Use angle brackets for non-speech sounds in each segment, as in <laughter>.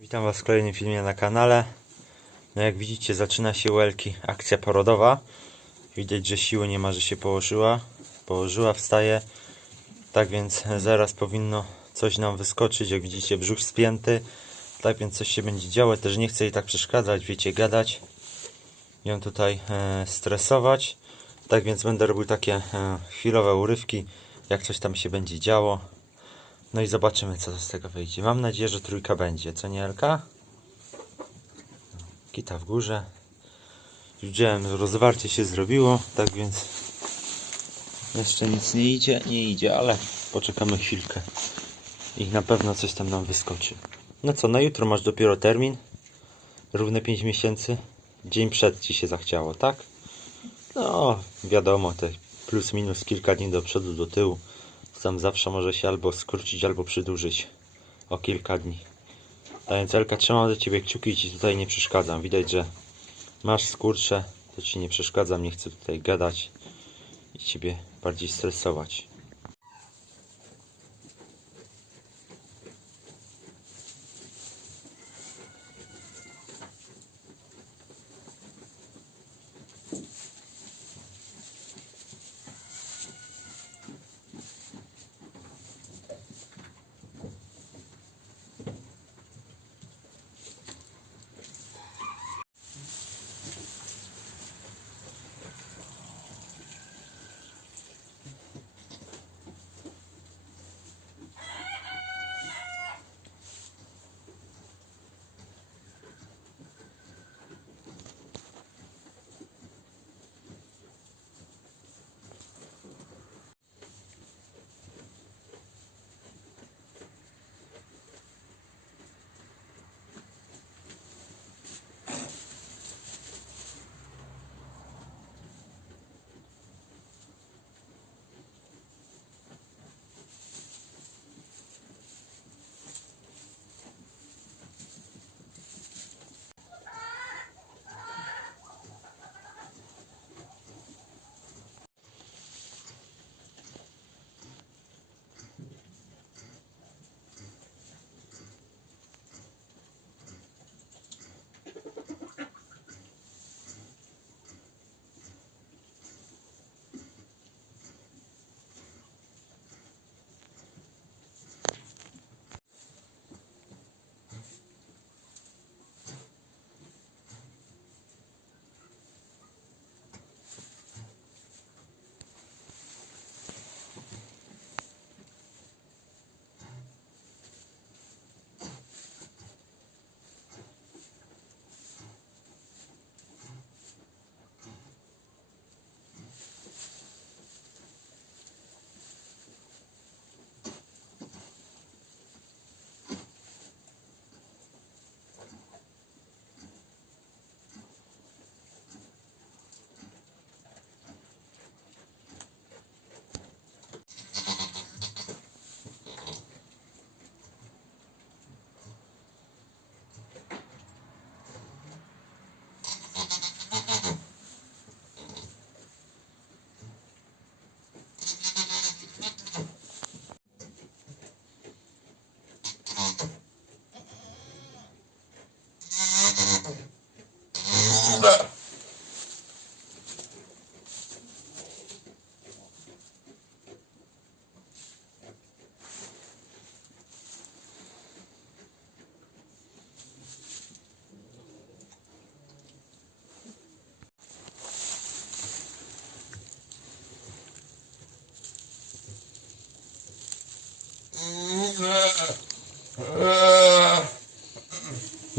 Witam Was w kolejnym filmie na kanale. No jak widzicie zaczyna się u Elki akcja porodowa. Widać, że siły nie ma, że się położyła. Położyła, wstaje. Tak więc zaraz powinno coś nam wyskoczyć. Jak widzicie brzuch spięty. Tak więc coś się będzie działo. Też nie chcę jej tak przeszkadzać, wiecie, gadać. Ją tutaj e, stresować. Tak więc będę robił takie e, chwilowe urywki. Jak coś tam się będzie działo. No i zobaczymy, co z tego wyjdzie. Mam nadzieję, że trójka będzie, co nie, Elka? Kita w górze. Widziałem, rozwarcie się zrobiło, tak więc jeszcze nic nie idzie, nie idzie, ale poczekamy chwilkę i na pewno coś tam nam wyskoczy. No co, na jutro masz dopiero termin, równe 5 miesięcy, dzień przed ci się zachciało, tak? No, wiadomo, te plus minus kilka dni do przodu, do tyłu. Tam zawsze może się albo skrócić, albo przedłużyć o kilka dni. A więc Elka, trzymam do Ciebie kciuki i Ci tutaj nie przeszkadzam. Widać, że masz skurcze, to Ci nie przeszkadzam, nie chcę tutaj gadać i Ciebie bardziej stresować.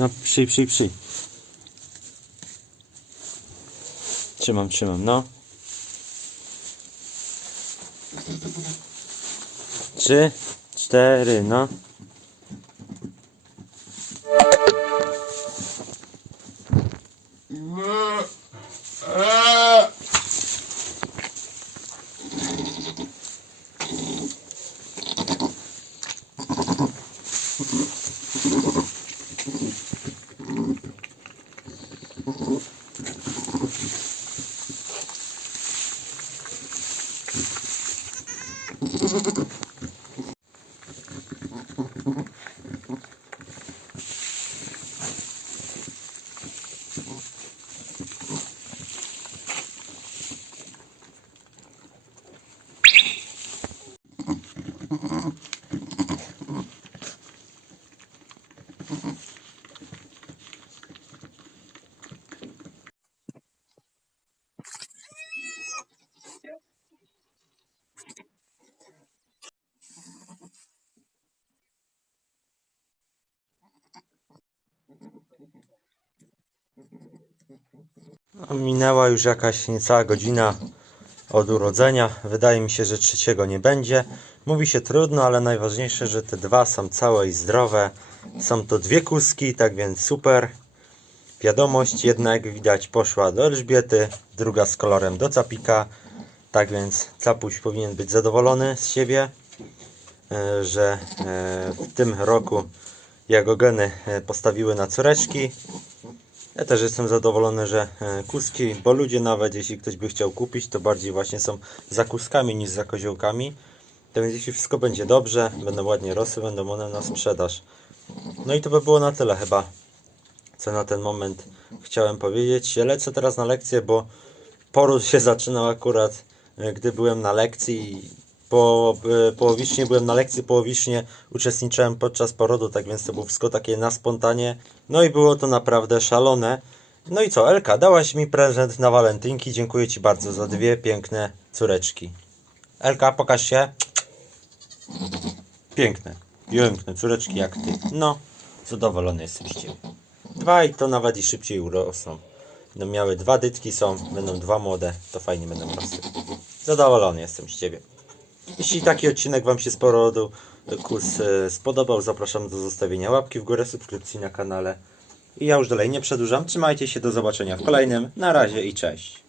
No, przy, przy, przy. Trzymam, trzymam, no. Trzy, cztery, no. ん? <laughs> Minęła już jakaś niecała godzina od urodzenia. Wydaje mi się, że trzeciego nie będzie. Mówi się trudno, ale najważniejsze, że te dwa są całe i zdrowe. Są to dwie kuski, tak więc super. Wiadomość, jedna jak widać poszła do Elżbiety, druga z kolorem do Capika. Tak więc Capuś powinien być zadowolony z siebie, e, że e, w tym roku jego geny e, postawiły na córeczki. Ja też jestem zadowolony, że e, kuski, bo ludzie nawet jeśli ktoś by chciał kupić, to bardziej właśnie są za kuskami niż za koziołkami. To więc jeśli wszystko będzie dobrze, będą ładnie rosły, będą one na sprzedaż. No i to by było na tyle chyba, co na ten moment chciałem powiedzieć. Lecę teraz na lekcję, bo poród się <laughs> zaczynał akurat, e, gdy byłem na lekcji. Po, e, połowicznie byłem na lekcji, połowicznie uczestniczyłem podczas porodu, tak więc to było wszystko takie na spontanie. No i było to naprawdę szalone. No i co, Elka, dałaś mi prezent na walentynki. Dziękuję Ci bardzo za dwie piękne córeczki. Elka, pokaż się. Piękne, piękne córeczki jak Ty. No, zadowolony jestem z Ciebie. Dwa i to nawet i szybciej urosną. Będą miały dwa dytki są, będą dwa młode, to fajnie będą rosły. Zadowolony jestem z Ciebie. Jeśli taki odcinek Wam się z porodu kus e, spodobał, zapraszam do zostawienia łapki w górę, subskrypcji na kanale. I ja już dalej nie przedłużam. Trzymajcie się, do zobaczenia w kolejnym. Na razie i cześć.